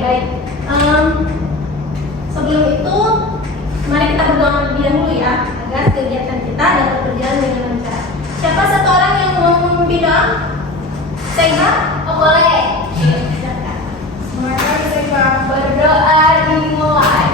baik. Sebelum itu, mari kita berdoa terlebih dahulu ya, agar kegiatan kita dapat berjalan dengan lancar. Siapa satu orang yang mau memimpin doa? Saiba? Oh boleh. Silakan. Semuanya Saiba. Berdoa dimulai.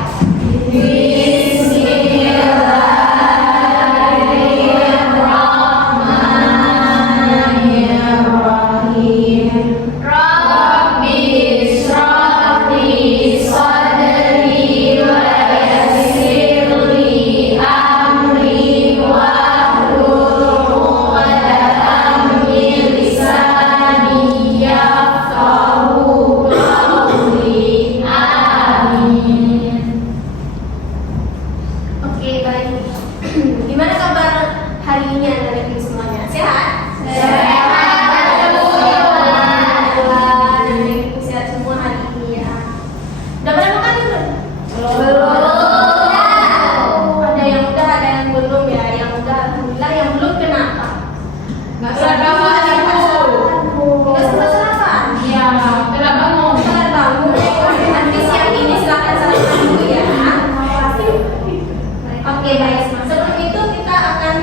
Gimana kabar hari ini anak-anak semuanya? Sehat? Sehat semua hari ini ya. Udah pada makan belum? Belum. Ada yang udah, ada yang belum ya. Yang udah alhamdulillah, yang belum kenapa? Nggak sarapan Ibu. Nggak sempat sarapan? Iya, telat bangun. Telat bangun. Nanti siang ini silakan sarapan dulu ya. Oke baik. Sebelum itu kita akan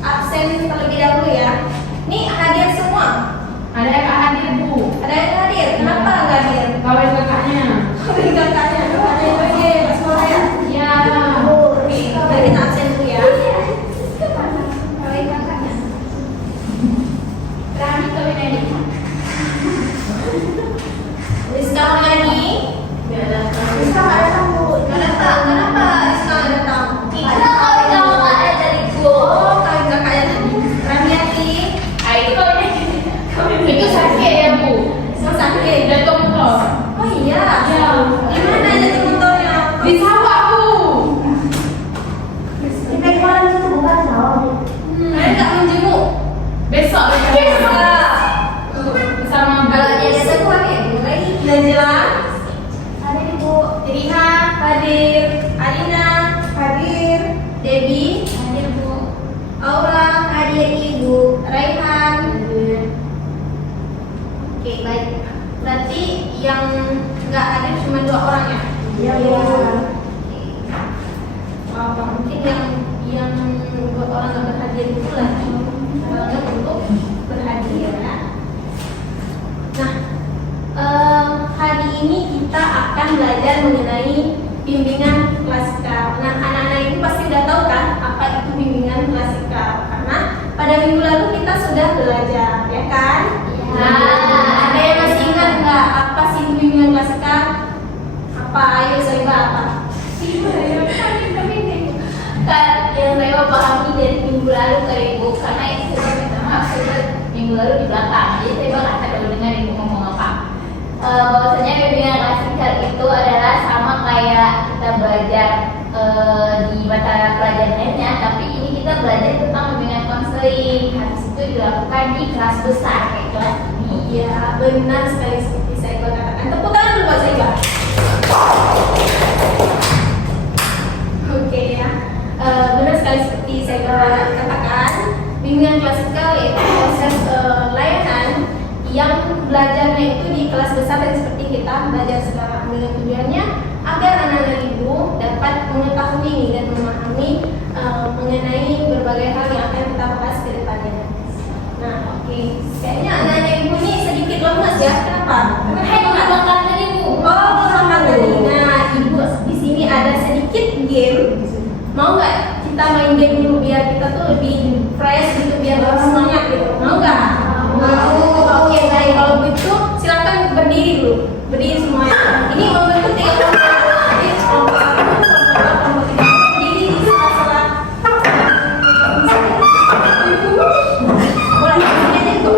absen terlebih dahulu ya. Nih hadir semua. Ada yang nggak hadir Bu. Ada yang hadir. Kenapa nggak hadir? Kawin kakaknya. Kawin kakaknya. Oke, semua ya. Iya. Oke, mari kita absen dulu ya. Kawin kakaknya. Rani kawin ini. Rizka Mulyani. Rizka nggak datang Bu. Nggak datang. Kenapa Rizka nggak datang? Kita kawin sama Kak Eda dari Bu. Oh, kawin kakaknya tadi. Ramiati. Itu kawin itu sakit ya Bu. Yang sakit. Jatuh motor. Oh iya. Iya. Di mana jatuh motornya? Di sawah Bu. Kita kemarin itu bukan sawah. Kalian nggak menjenguk? Besok bersama Kalau Mbak. dia semua nih, mulai Najla, Ada Ibu. Irina, hadir, Arina, hadir, Debbie, Hadir Bu. Aura, hadir Ibu, Raihan. Oke baik. Berarti yang nggak hadir cuma 2 orang ya? Iya. Oke. Mungkin yang 2 orang nggak berhadir itu lah. Nggak untuk berhadir ya. Nah, hari ini kita akan belajar mengenai bimbingan klasikal. Nah, anak-anak ini pasti udah tahu kan apa itu bimbingan klasikal, karena pada minggu lalu kita sudah belajar, ya kan? Nah, ada yang masih ingat nggak apa sih bimbingan klasikal? Apa? Ayo Saiba apa? Kan yang saya pahami dari minggu lalu ke Ibu, karena yang saya minta maaf saya minggu lalu di belakang, jadi saya bakal tahu dengar Ibu ngomong apa. Bahwasanya bimbingan klasikal itu adalah sama kayak kita belajar di mata pelajaran lainnya, tapi ini kita belajar tentang bimbingan konseling. Habis itu dilakukan di kelas besar kayak kelas ini. Iya, benar sekali seperti Saiba katakan. Tepuk tangan dulu buat Saiba. Oke ya. Benar sekali seperti Saiba katakan, bimbingan klasikal yaitu proses layanan yang belajarnya itu di kelas besar dan seperti kita belajar sekarang, dengan tujuannya agar anak-anak ibu dapat mengetahui dan memahami mengenai berbagai hal yang akan kita bahas ke depannya. Nah, oke. Kayaknya anak-anak ibu ini sedikit lemas ya. Kenapa? Karena Hai, belum makan tadi Bu. oh, belum makan tadi. Nah, ibu di sini ada sedikit game. Mau nggak kita main game dulu biar kita tuh lebih fresh gitu, biar lebih semangat gitu. Mau nggak? Mau. Oke, baik. Kalau begitu silakan berdiri dulu. Berdiri semuanya. Ini membentuk 3 kelompok. Jadi kelompok 1, kelompok 2, kelompok 3. Berdiri di sela-sela. Boleh, ini aja itu.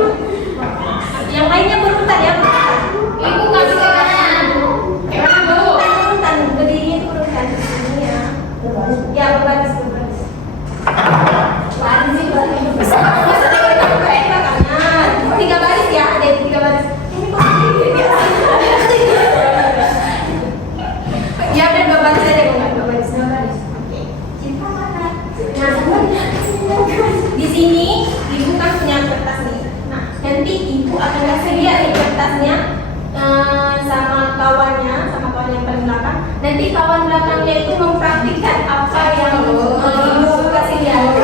Yang lainnya berurutan ya, berurutan. Ibu kasih ke kanan. Kayak mana Bu? Berurutan, berdirinya itu berurutan. Ini ya. Ya, berbaris. Baris. yaitu mempraktikkan apa yang Ibu kasih lihat.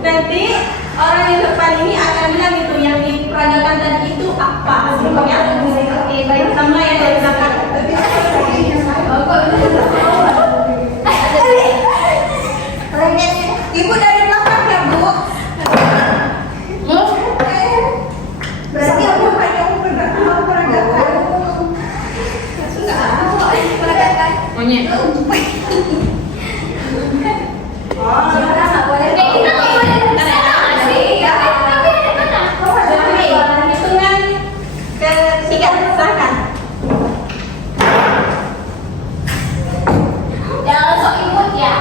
Nanti orang yang depan ini akan bilang itu yang diperagakan tadi itu apa? Oke, baik, sama ya dari belakang. Ibu dari belakang ya, Bu. Berarti aku peragakan. Peragakan. Monyet. Oh, kita nggak boleh. Kita nggak boleh kesana sih. Tapi ada mana? Hitungan ketiga, silakan. Jangan sok imut ya.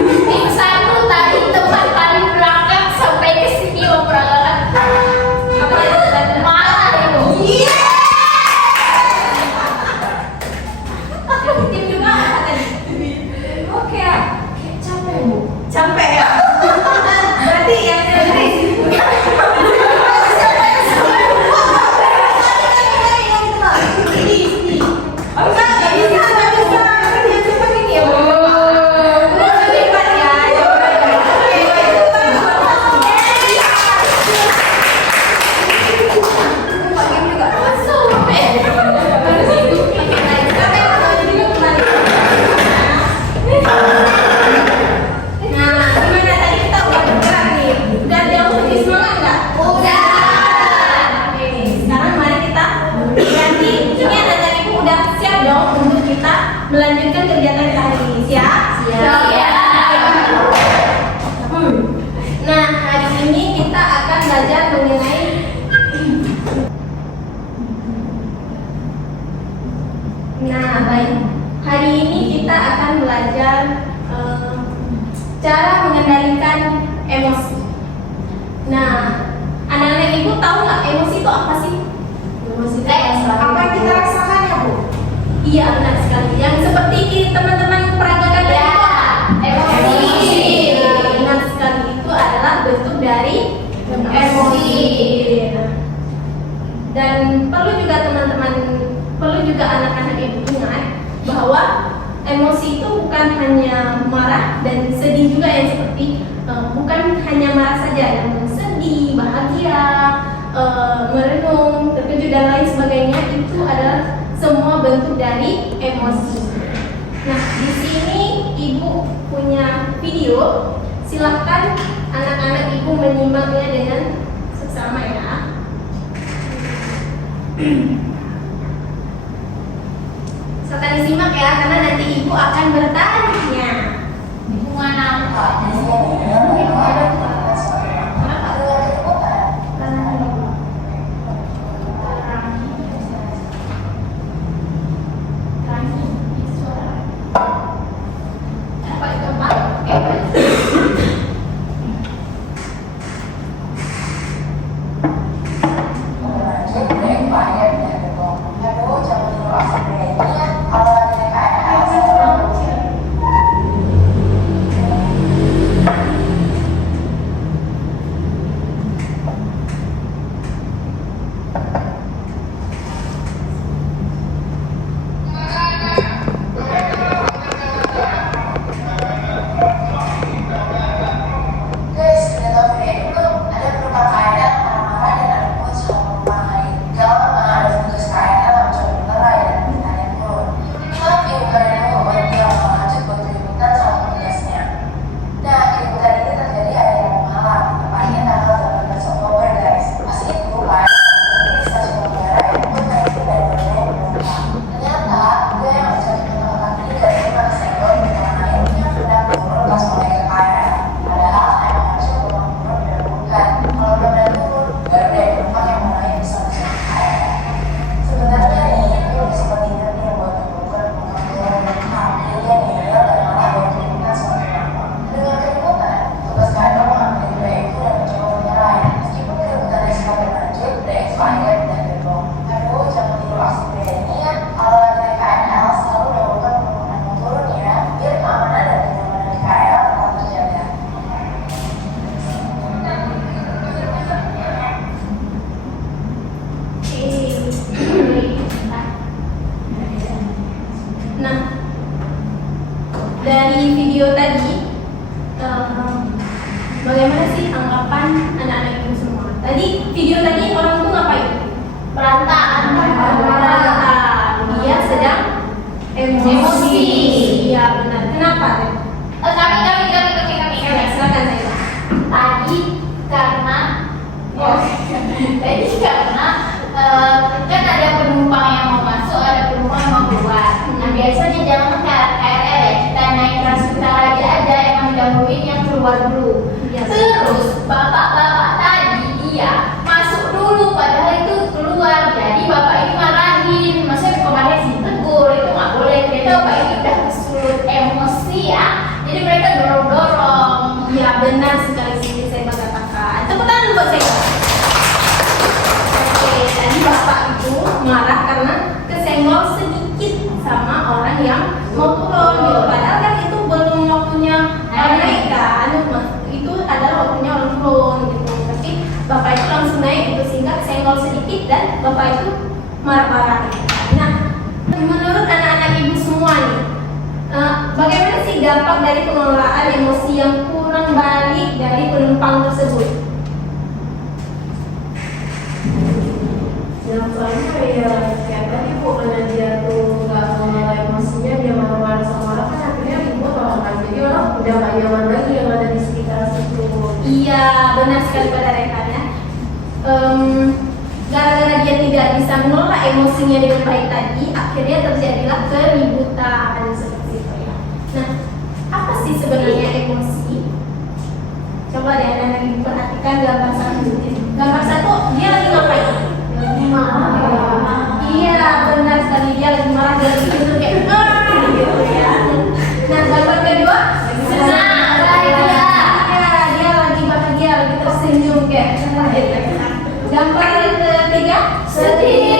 Tim satu tadi tempat paling belakang sampai ke sini memperagakan. Mana itu? Tim juga apa tadi? Oke, Capek bu. capek ya. Berarti yang tadi. Melanjutkan kegiatan tadi, siap? Nah, hari ini kita akan belajar mengenai baik. Hari ini kita akan belajar cara mengendalikan emosi. Nah, anak-anak ibu tahu nggak emosi itu apa sih? Emosi itu Apa yang kita rasakan ya Bu? Iya, benar sekali. Yang seperti teman-teman peragakan tadi itu Emosi. benar sekali, itu adalah bentuk dari emosi. Dan perlu juga anak-anak ibu ingat bahwa emosi itu bukan hanya marah dan sedih juga, yang seperti bukan hanya marah saja, namun sedih, bahagia, merenung, terkejut dan lain sebagainya, itu adalah semua bentuk dari emosi. Nah, di sini ibu punya video, silahkan anak-anak ibu menyimaknya dengan seksama ya. Silahkan disimak ya, karena nanti ibu akan bertanya. Hubungan apa? dari video tadi, bagaimana sih anggapan anak-anak ibu semua? Tadi video tadi orang tuh ngapain? Perantaan. Dia sedang emosi. Iya benar. Kenapa? Kami. Silakan saya. Tadi karena kan ada penumpang yang mau masuk, ada penumpang yang mau keluar. Nah biasanya jangan KRL ya, kita naik Transjakarta aja ada yang mendahului yang keluar dulu. Iya. Terus bapak-bapak tadi dia masuk dulu padahal itu keluar. Jadi bapak ini marahin, maksudnya kemarin sih tegur, itu nggak boleh. Ternyata bapak ini udah kesulut emosi ya. Jadi mereka dorong-dorong. Iya benar sekali sih saya katakan. Tepuk tangan buat saya. Oke, tadi bapak itu marah karena kesenggol sedikit sama orang yang mau turun gitu. Padahal kan itu belum waktunya naik kan, itu adalah waktunya orang turun gitu. Tapi bapak itu langsung naik gitu sehingga kesenggol sedikit dan bapak itu marah-marah. Nah, menurut anak-anak ibu semua nih, bagaimana sih dampak dari pengelolaan emosi yang kurang baik dari penumpang tersebut? Dampaknya ya kayak tadi Bu, karena dia tuh nggak mengelola emosinya, dia marah-marah sama orang kan akhirnya ribut orang kan, jadi orang udah nggak nyaman lagi yang ada di sekitar situ. Iya, benar sekali pada rekan ya. Gara-gara dia tidak bisa mengelola emosinya dengan baik tadi, akhirnya terjadilah keributan seperti itu ya. Nah, apa sih sebenarnya emosi? Coba deh anak-anak ibu perhatikan gambar satu. Gambar satu, dia lagi ngapain? Iya, benar sekali, dia lagi marah, dia lagi gitu kayak gitu ya. Nah, gambar kedua, Senang, bahagia. Iya, dia lagi bahagia, lagi tersenyum kayak gambar ketiga, sedih.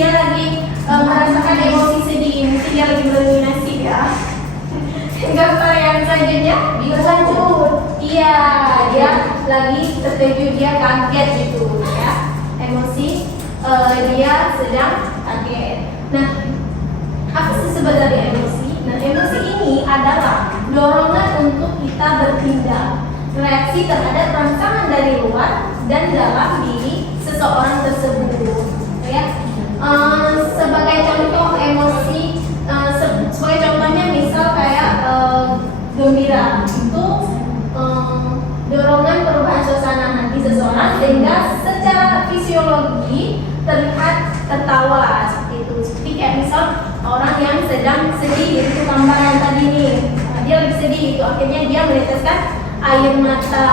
Dia lagi merasakan emosi sedih, mungkin dia lagi beruminasi ya. Gambar yang selanjutnya, terkejut. Iya, dia lagi terkejut, dia kaget gitu ya. Emosi, dia sedang kaget. Nah, apa sih sebenarnya emosi? Nah, emosi ini adalah dorongan untuk kita bertindak, reaksi terhadap rangsangan dari luar dan dalam diri seseorang tersebut. Ya, sebagai contoh emosi, sebagai contohnya misal kayak gembira itu dorongan perubahan suasana hati seseorang sehingga secara fisiologi terlihat tertawa seperti itu. Seperti kayak misal orang yang sedang sedih, itu gambaran tadi nih, dia lagi sedih itu akhirnya dia meneteskan air mata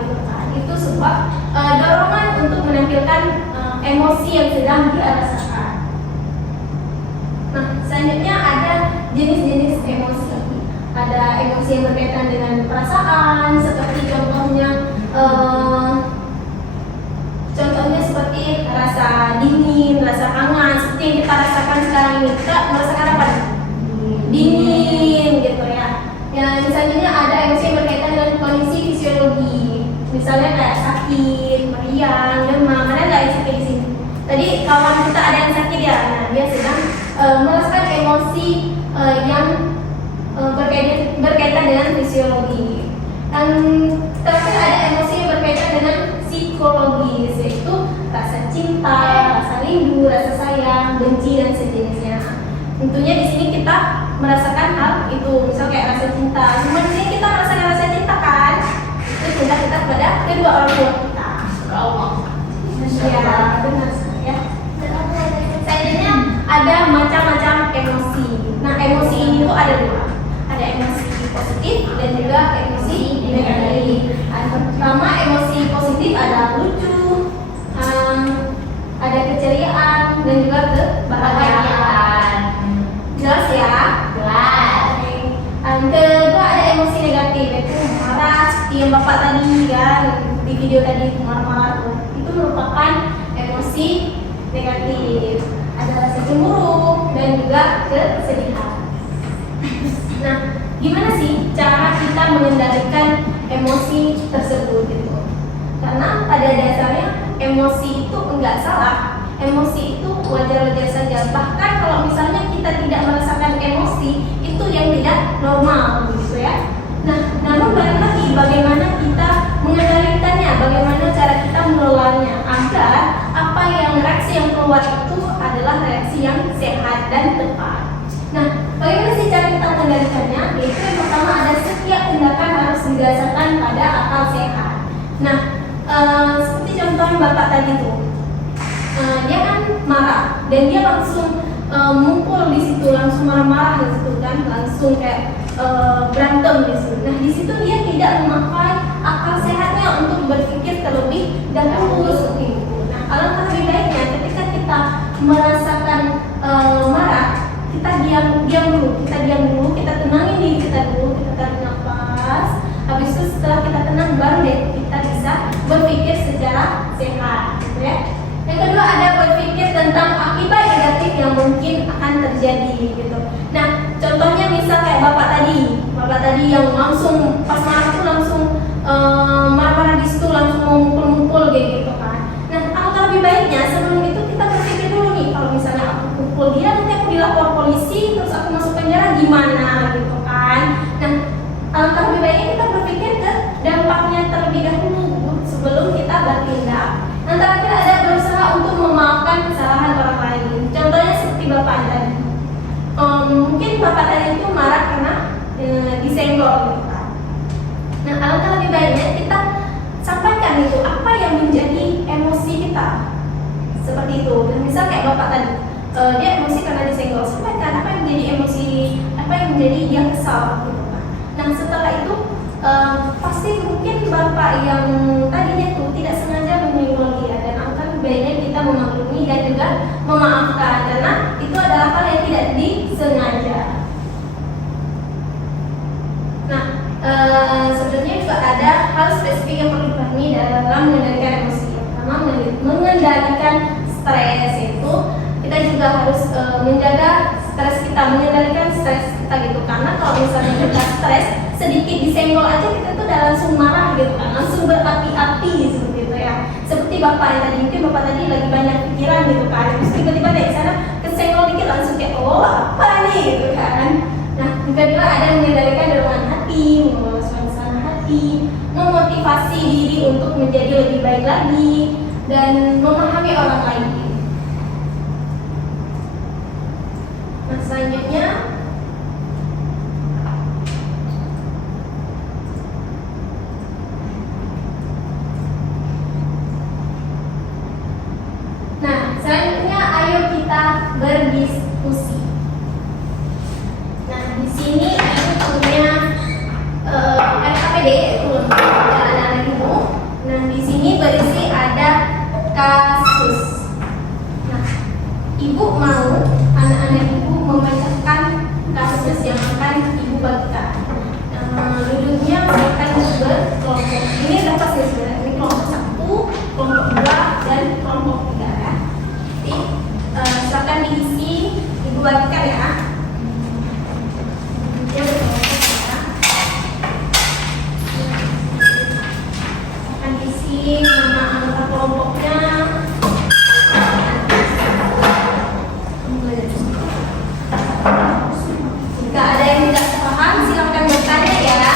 gitu kan. Itu sebuah dorongan untuk menampilkan emosi yang sedang dia rasakan. Nah, selanjutnya ada jenis-jenis emosi. Ada emosi yang berkaitan dengan perasaan, seperti contohnya seperti rasa dingin, rasa hangat, seperti yang kita rasakan sekarang ini. Kita merasakan apa? Dingin gitu ya. Yang selanjutnya ada emosi yang berkaitan dengan kondisi fisiologi, misalnya kayak sakit, meriang, demam. Ada nggak yang sakit di sini? Tadi kawan kita ada yang sakit ya, nah dia sedang merasakan emosi yang berkaitan dengan fisiologi. Dan terakhir ada emosi yang berkaitan dengan psikologis, yaitu rasa cinta, rasa rindu, rasa sayang, benci dan sejenisnya. Tentunya di sini kita merasakan hal itu, misal kayak rasa cinta. Semua di sini kita merasakan rasa cinta kan? Itu cinta kita kepada kedua orang tua kita. Ya, benar ya. Selanjutnya ada macam-macam emosi. Nah, emosi ini tuh ada dua. Ada emosi positif dan juga emosi negatif. Pertama, emosi positif ada lucu, ada keceriaan dan juga kebahagiaan. Jelas ya? Jelas. Yang kedua ada emosi negatif, yaitu marah seperti yang bapak tadi kan di video tadi, marah-marah tuh. Itu merupakan emosi negatif. Ada rasa cemburu dan juga kesedihan. Nah, gimana sih cara kita mengendalikan emosi tersebut gitu? Karena pada dasarnya emosi itu enggak salah, emosi itu wajar-wajar saja. Bahkan kalau misalnya kita tidak merasakan emosi, itu yang tidak tidak normal gitu ya. Nah, namun balik lagi bagaimana kita mengendalikannya, bagaimana cara kita mengelolanya agar apa yang reaksi yang keluar itu adalah reaksi yang sehat dan tepat. Nah, bagaimana sih cara kita mengendalikannya? Yaitu yang pertama ada setiap tindakan harus didasarkan pada akal sehat. Nah, seperti contoh yang Bapak tadi tuh, dia kan marah dan dia langsung mukul di situ, langsung marah-marah di situ kan, langsung kayak berantem di situ. Nah, di situ dia tidak memakai akal sehatnya untuk berpikir terlebih dahulu seperti itu. Nah, alangkah lebih baiknya ketika kita merasakan marah, kita diam dulu, kita tenangin diri kita dulu, kita tarik nafas. Habis itu setelah kita tenang baru deh kita bisa berpikir secara sehat, gitu ya. Yang kedua ada berpikir tentang akibat negatif yang mungkin akan terjadi gitu. Nah, contohnya misal kayak bapak tadi yang langsung pas marah tuh langsung marah-marah di situ, langsung mukul-mukul gitu kan. Nah, alangkah lebih baiknya sebelum itu kita berpikir dulu nih, kalau misalnya aku pukul dia nanti aku dilapor polisi, terus aku masuk penjara gimana gitu kan. Nah, alangkah lebih baiknya kita berpikir ke dampaknya terlebih dahulu sebelum kita bertindak. Nah, terakhir ada berusaha untuk memaafkan kesalahan orang lain. Contohnya seperti bapak tadi. Mungkin bapak tadi itu marah karena disenggol gitu kan. Nah, alangkah lebih baiknya kita sampaikan itu apa yang menjadi emosi kita. Seperti itu. Dan misal kayak bapak tadi, dia emosi karena disenggol. Sampaikan apa yang menjadi emosi, apa yang menjadi dia kesal gitu kan. Nah, setelah itu pasti mungkin bapak yang tadinya itu tidak sengaja menyenggol dia, dan alangkah lebih baiknya kita memaklumi dan juga memaafkan karena itu adalah hal yang tidak disengaja. Nah, sebenarnya juga ada hal spesifik yang perlu dipahami dalam mengendalikan emosi. Pertama, mengendalikan stres itu kita juga harus menjaga stres kita, mengendalikan stres kita gitu. Karena kalau misalnya kita stres sedikit disenggol aja kita tuh udah langsung marah gitu kan, langsung berapi-api seperti itu ya. Seperti bapak yang tadi, mungkin bapak tadi lagi banyak pikiran gitu kan, terus tiba-tiba dari sana kesenggol dikit langsung kayak oh apa nih gitu kan. Nah, yang kedua ada mengendalikan dorongan hati, mengelola suasana hati, memotivasi diri untuk menjadi lebih baik lagi dan memahami orang lain. Nah, selanjutnya ayo kita berdiskusi. Nah, di sini ibu punya RKPD itu anak-anak ibu. Nah, di sini berisi ada kasus. Nah, ibu mau anak-anak ibu membacakan kasus yang akan ibu bagikan. Duduknya akan berkelompok. Ini ada kasus ya. Ini kelompok 1, kelompok 2, dan kelompok 3 ya. Silakan diisi, ibu bagikan ya. Silakan diisi nama anggota kelompoknya. Jika ada yang tidak paham, silakan bertanya ya.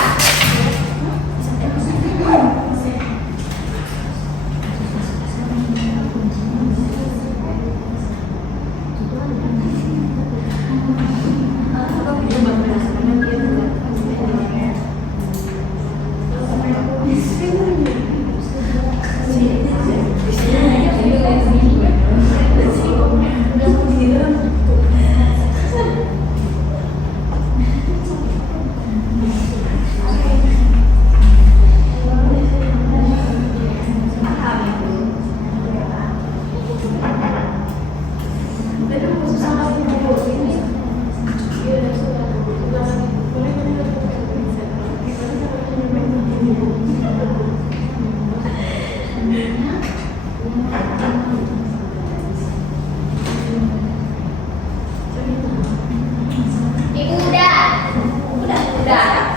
Ibu udah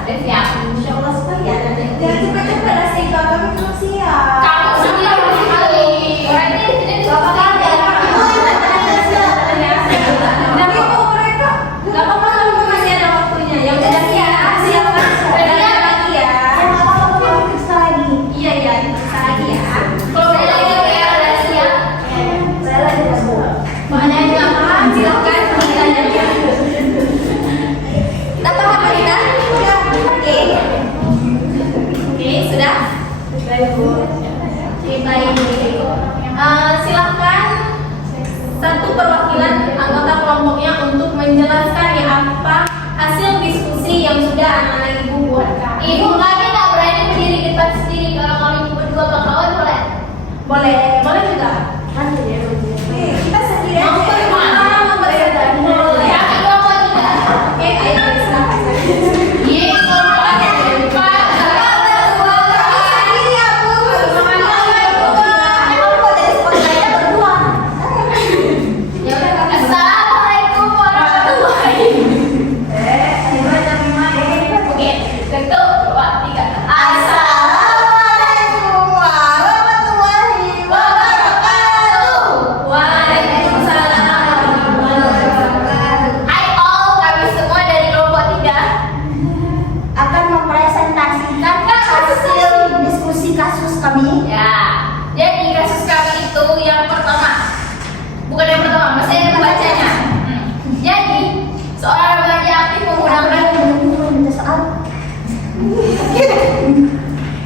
siap. Insya Allah sekali ya. Jangan cepat-cepat lah sih, kami belum siap. Kamu sendiri harus sekali. Orang ini tidak bapak ada. Dan ibu mereka nggak apa-apa kalau masih ada waktunya. Yang udah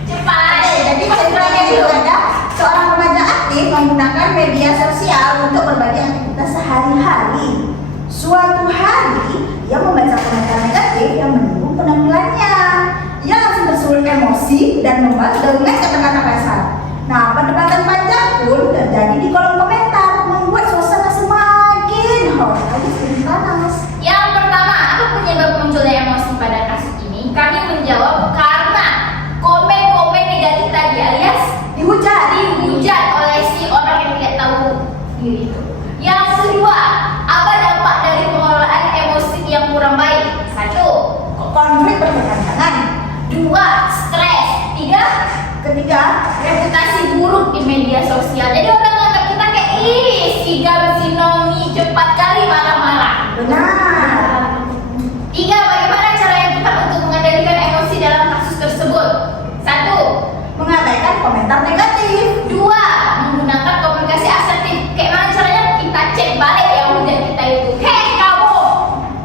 Cepat. Jadi ceritanya itu ada seorang remaja aktif menggunakan media sosial untuk berbagi aktivitas sehari-hari. Suatu hari, ia membaca komentar negatif yang menyinggung penampilannya. Ia langsung tersulut emosi dan membalas dengan kata-kata kasar. Nah, perdebatan panjang pun terjadi di kolom komentar, membuat suasana semakin panas. Yang pertama, apa penyebab munculnya emosi pada kasus ini? Kami menjawab karena komen-komen negatif tadi alias dihujat oleh si orang yang tidak tahu diri itu. Yang kedua, apa dampak dari pengelolaan emosi yang kurang baik? 1. Konflik berkepanjangan. 2. Stres. 3. Ketiga, Reputasi buruk di media sosial. Jadi orang nganggap kita kayak si Nomi cepat kali marah-marah. benar. 3. Bagaimana cara yang tepat untuk mengendalikan emosi dalam kasus tersebut? 1. Mengabaikan komentar negatif. 2. Menggunakan komunikasi asertif. Kayak mana caranya? Kita cek balik yang hujat kita itu. Hei kamu,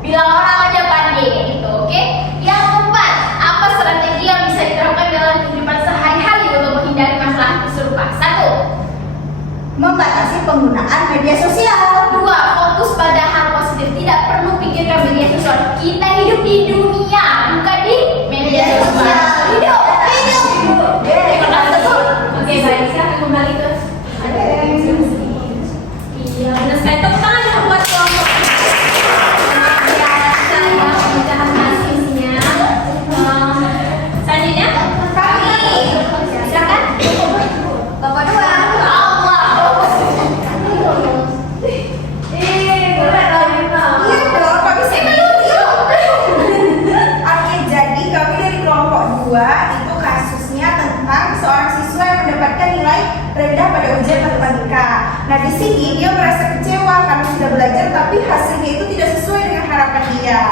bilang orang aja pandai gitu, oke? Yang keempat, apa strategi yang bisa diterapkan dalam kehidupan sehari-hari untuk menghindari masalah serupa? 1. Membatasi penggunaan media sosial. 2. Fokus pada hal positif. Tidak perlu pikirkan media sosial. Kita hidup di dunia, bukan di media sosial. Hidup. Terima kasih. Oke, baik. Sekarang kembali ke Iya, benar sekali. Tepuk tangan dong buat kelompok. Ya, saya pemecahan hasilnya. Selanjutnya, kami. Silakan. Bapak dua. Iya dong, kok bisa gitu? Oke, jadi kami dari kelompok 2 itu kasusnya tentang seorang siswa yang mendapatkan nilai rendah pada ujian matematika. Nah, di sini dia merasa kecewa karena sudah belajar tapi hasilnya itu tidak sesuai dengan harapan dia.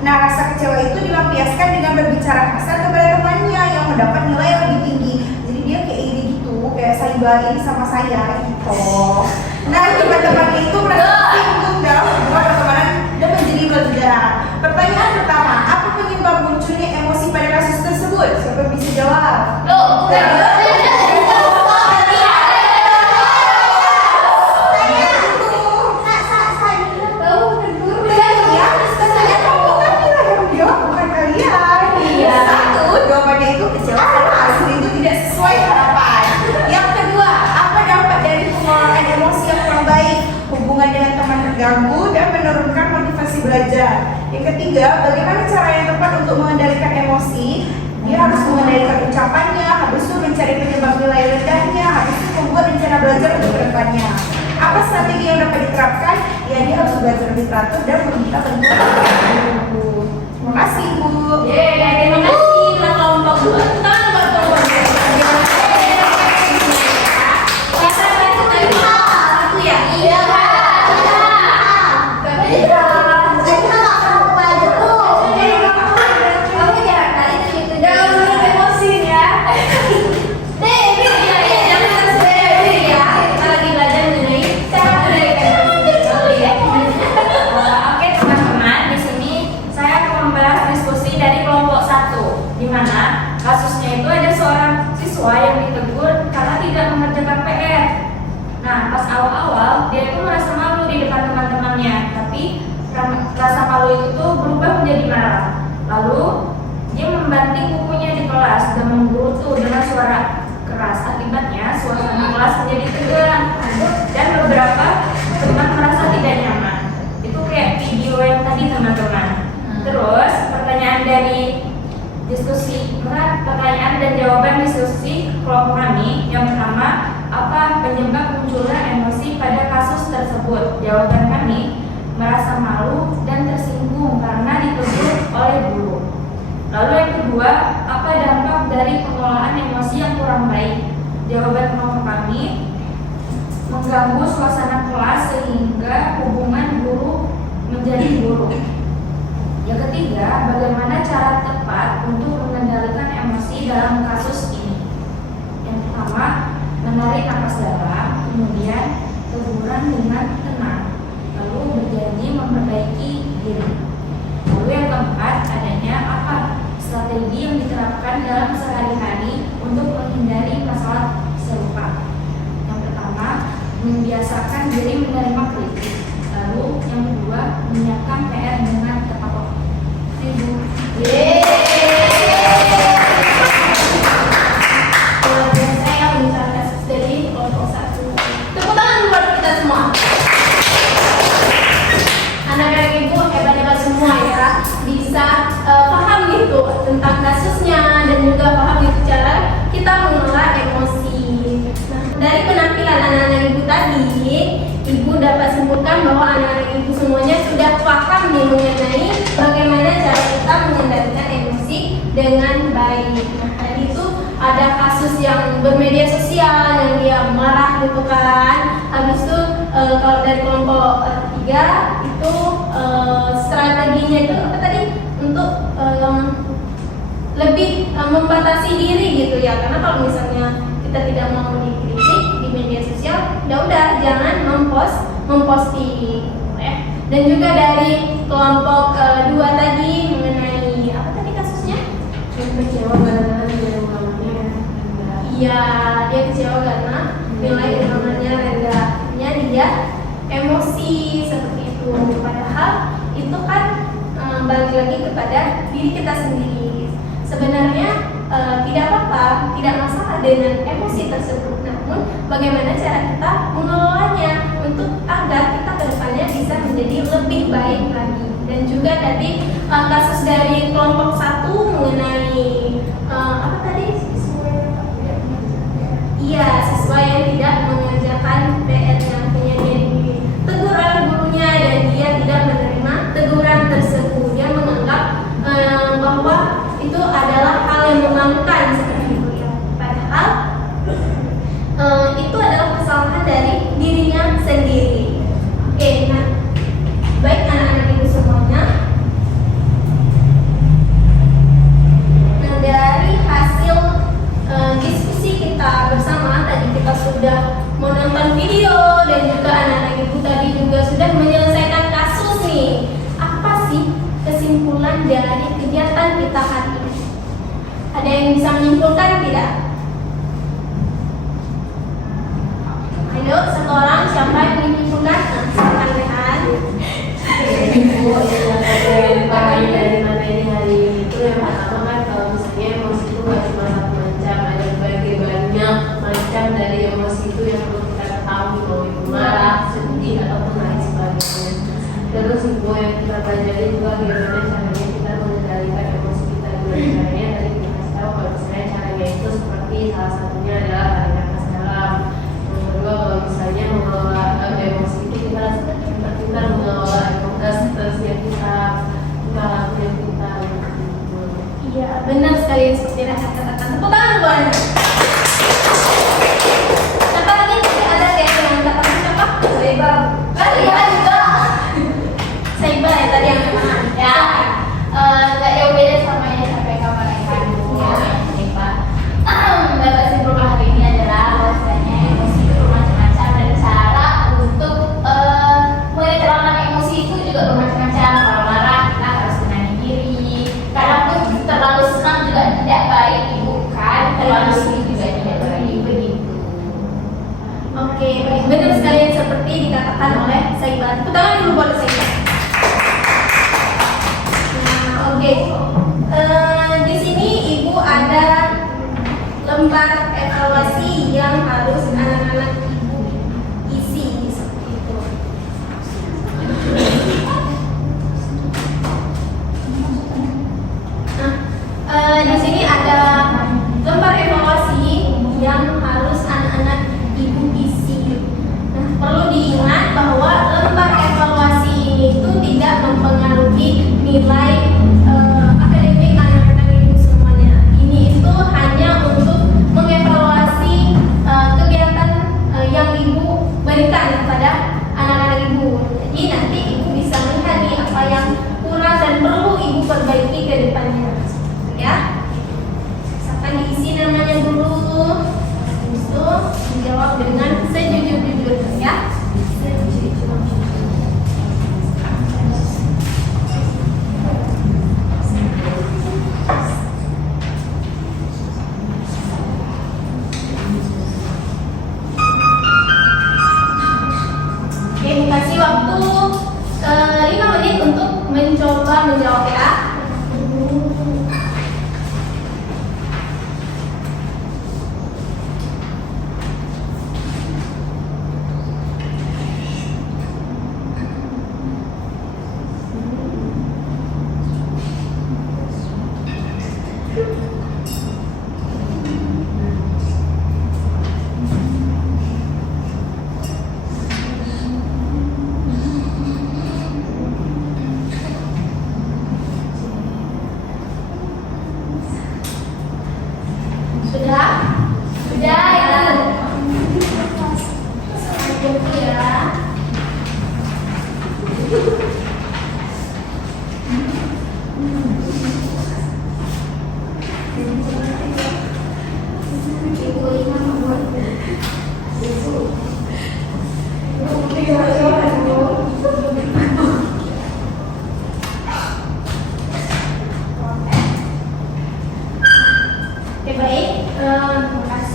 Nah, rasa kecewa itu dilampiaskan dengan berbicara kasar kepada temannya yang mendapat nilai yang lebih tinggi. Jadi dia kayak iri gitu, kayak saya iri sama saya gitu. Nah, teman-temannya itu merasa tersinggung dalam hubungan pertemanan dan menjadi meledak. Pertanyaan pertama, apa penyebab munculnya emosi pada kasus tersebut? Siapa yang bisa jawab? Jawabannya itu kecewa karena hasil itu tidak sesuai harapan. Yang kedua, apa dampak dari pengelolaan emosi yang kurang baik? Hubungan dengan teman terganggu dan menurunkan motivasi belajar. Yang ketiga, bagaimana cara yang tepat untuk mengendalikan emosi? Dia harus mengendalikan ucapannya, habis itu mencari penyebab nilai rendahnya, habis itu membuat rencana belajar untuk kedepannya. Apa strategi yang dapat diterapkan? Ya, dia harus belajar lebih teratur dan meminta bantuan dari guru. Terima kasih, Bu. Terima kasih buat kelompok dua. Tepuk tangan buat kelompok dua. Siapa yang suka satu ya? Iya. Kamu jangan kali itu emosi ya. Jangan sedih ya. Kita lagi belajar mengenai cara mengendalikan emosi. Oke teman-teman, di sini saya akan membahas diskusi dari kelompok 1, di mana kasusnya itu ada seorang siswa yang ditegur karena tidak mengerjakan PR. Nah, pas awal-awal dia itu merasa malu di depan teman-temannya, tapi rasa malu itu tuh berubah menjadi marah. Lalu dia membanting bukunya di kelas dan menggerutu dengan suara keras. Akibatnya suasana kelas menjadi tegang dan beberapa teman merasa tidak nyaman. Itu kayak video yang tadi teman-teman. Terus pertanyaan dan jawaban diskusi kelompok kami. Yang pertama, apa penyebab munculnya emosi pada kasus tersebut? Jawaban kami, merasa malu dan tersinggung karena ditegur oleh guru. Lalu yang kedua, apa dampak dari pengelolaan emosi yang kurang baik? Jawaban kelompok kami, mengganggu suasana kelas sehingga hubungan guru menjadi buruk. Yang ketiga, bagaimana cara tepat untuk mengendalikan emosi dalam kasus ini? Yang pertama, menarik napas dalam, kemudian teguran dengan tenang, lalu berjanji memperbaiki diri. Lalu yang keempat, adanya apa strategi strategi yang diterapkan dalam sehari-hari untuk menghindari masalah serupa. Yang pertama, membiasakan diri menerima kritik. Lalu yang kedua, menyiapkan PR dengan tepat waktu. Ibu. Luar biasa ya misalnya kasus dari kelompok 1. Tepuk tangan buat kita semua. Anak-anak ibu hebat-hebat semua ya, bisa paham gitu tentang kasusnya dan juga paham gitu cara kita mengelola emosi. Nah, dari penampilan anak-anak ibu tadi, ibu dapat simpulkan bahwa anak-anak ibu semuanya sudah paham nih mengenai bagaimana cara kita mengendalikan emosi dengan baik. Nah, tadi itu ada kasus yang bermedia sosial yang dia marah gitu kan. Habis itu kalau dari kelompok 3 itu strateginya itu apa tadi untuk lebih membatasi diri gitu ya, karena kalau misalnya kita tidak mau dikritik di media sosial, ya udah jangan memposting ya. Dan juga dari kelompok 2 tadi mengenai apa tadi kasusnya? Kecewa karena nilai ulangannya rendah. Iya, dia kecewa karena nilai ulangannya rendah. Artinya dia emosi seperti itu. Padahal itu kan balik lagi kepada diri kita sendiri. Sebenarnya tidak apa-apa, tidak masalah dengan emosi tersebut. Namun bagaimana cara kita mengelolanya untuk agar kita kedepannya bisa menjadi lebih baik lagi. Dan juga tadi kasus dari kelompok 1 mengenai apa tadi? Iya, siswa yang tidak mengerjakan PR-nya, akhirnya dia ditegur oleh gurunya dan dia tidak menerima teguran tersebut. Dia menganggap bahwa itu adalah hal yang memalukan seperti itu ya. Padahal itu adalah kesalahan dari dirinya sendiri. Oke, nah baik anak-anak ibu semuanya. Nah, dari hasil diskusi kita bersama tadi, kita sudah menonton video dan juga anak-anak ibu tadi juga sudah menyelesaikan kasus nih. Apa sih kesimpulan dari kegiatan kita hari ini? Ada yang bisa menyimpulkan tidak? Ayo, satu orang, siapa yang menyimpulkan? Silakan Rehan. Ibu yang pagi dari materi hari ini itu yang pertama kan kalau misalnya emosi itu nggak cuma satu macam, ada berbagai banyak macam dari emosi itu yang perlu kita ketahui, mau itu marah, sedih ataupun lain sebagainya. Terus ibu yang kita pelajari juga bagaimana caranya kita mengendalikan emosi kita. Caranya tadi kita kasih tahu kalau misalnya caranya itu seperti salah satunya adalah tarik nafas dalam. Yang kedua kalau misalnya mengelola emosi itu kita mengelola stres yang kita lakukan kita. Iya, benar sekali seperti yang saya katakan. Tepuk tangan buat. Siapa lagi? Ada kayak yang katakan siapa? Saiba. Kan dia juga. Saiba ya tadi yang Ya, nggak jauh beda sama yang disampaikan mereka dulu. Saiba. Dapat simpulkan hari ini adalah bahwasanya emosi itu bermacam-macam dan cara untuk menenangkan emosi itu juga bermacam-macam. Kalau marah kita harus tenangin diri. Karena pun terlalu senang juga tidak baik, ibu kan. Terlalu sedih juga tidak baik, begitu. Oke, baik. Benar sekali yang seperti dikatakan oleh Saiba. Tepuk tangan dulu buat Saiba. Nah, oke. Di sini ibu ada lembar evaluasi yang harus anak-anak ibu isi seperti itu. Nah, di sini ada lembar evaluasi yang harus anak-anak ibu isi. Nah, perlu diingat bahwa lembar evaluasi ini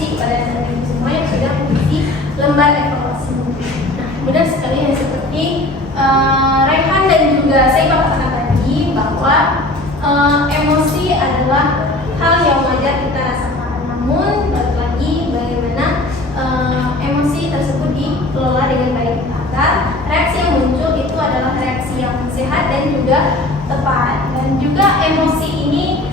kasih kepada anak-anak ibu semua yang sudah mengisi lembar evaluasi. Nah, mudah sekali yang seperti Rehan dan juga saya katakan tadi bahwa emosi adalah hal yang wajar kita rasakan. Namun balik lagi bagaimana emosi tersebut dikelola dengan baik agar reaksi yang muncul itu adalah reaksi yang sehat dan juga tepat. Dan juga emosi ini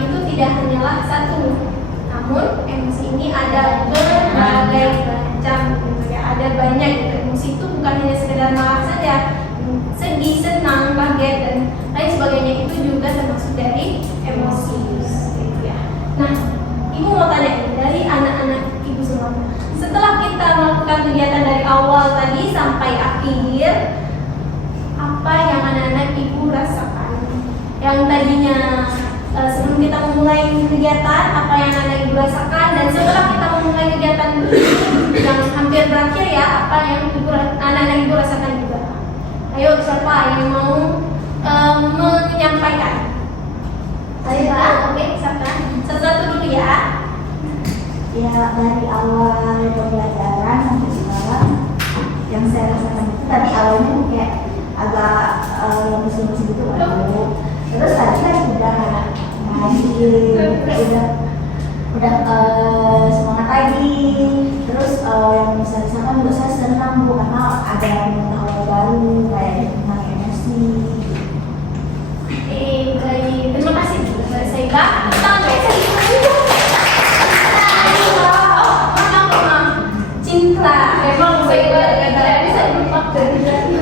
itu tidak hanyalah satu, namun emosi ini ada berbagai macam gitu ya. Ada banyak gitu. Emosi itu bukan hanya sekedar marah saja, sedih, senang, kaget dan lain sebagainya itu juga termasuk dari emosi gitu ya. Nah, ibu mau tanya nih, dari anak-anak ibu semua, setelah kita melakukan kegiatan dari awal tadi sampai akhir, apa yang anak-anak ibu rasakan? Yang tadinya sebelum kita memulai kegiatan, apa yang anak-anak ibu rasakan, dan setelah kita memulai kegiatan yang hampir berakhir ya, apa yang anak-anak ibu rasakan juga? Ayo, siapa yang mau menyampaikan? Saya, oke, siapa? Satu-satu dulu ya. Ya, dari awal pembelajaran sampai sekarang yang saya rasakan itu tadi awalnya kayak agak musim-musim itu baru. Terus tadi kan udah semangat lagi. Terus yang bisa rasakan juga saya senang Bu karena ada hal baru kayak tentang emosi. Baik, terima kasih dari saya. Tangan saya Cinta, memang saya tidak bisa dilupakan.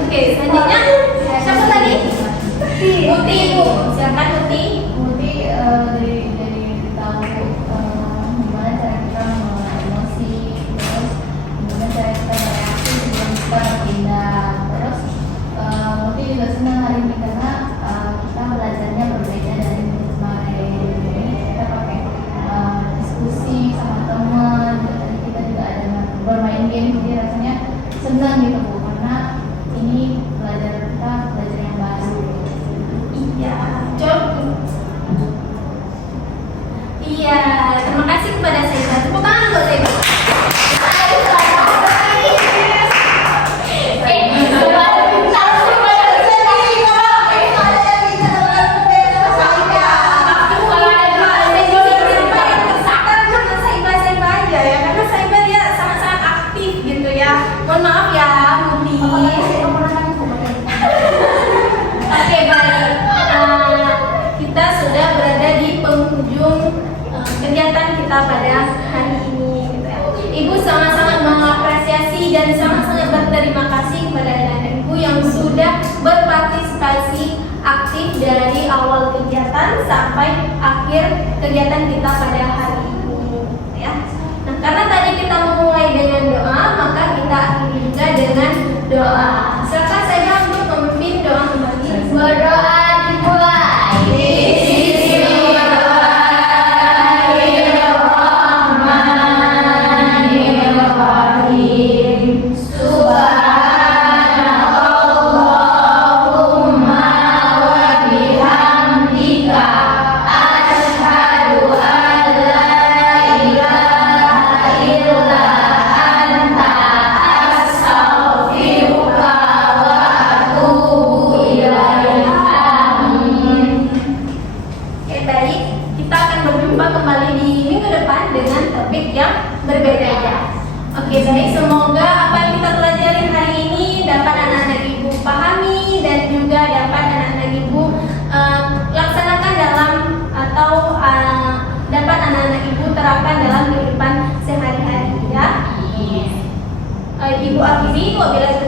Oke, selanjutnya siapa tadi? Muti, ibu. Silakan Muti. Muti dari tahu gimana cara kita mengelola emosi, terus gimana cara kita bereaksi sebelum kita bertindak. Terus Muti juga senang hari ini karena kita belajarnya berbeda dari minggu kemarin. Jadi kita pakai diskusi sama teman. Tadi kita juga ada bermain game, jadi rasanya senang gitu Bu, karena ini belajar yang baru. Iya, Jom. Iya, terima kasih kepada saya. Tepuk tangan buat saya. Mohon maaf ya, Muti. Oke, baik. Kita sudah berada di penghujung kegiatan kita pada hari ini. Gitu ya. Ibu sangat-sangat mengapresiasi dan sangat-sangat berterima kasih kepada anak-anak ibu yang sudah berpartisipasi aktif dari awal kegiatan sampai akhir kegiatan kita pada hari ini. Gitu ya. Nah, karena tadi kita memulai dengan doa, maka kita akhiri juga dengan doa. Silakan saya untuk memimpin doa kembali. Berdoa dimulai. Berbeda. Oke, baik. Semoga apa yang kita pelajari hari ini dapat anak-anak ibu pahami dan juga dapat anak-anak ibu laksanakan dalam atau dapat anak-anak ibu terapkan dalam kehidupan sehari-hari ya. Ibu akhiri, wabillahi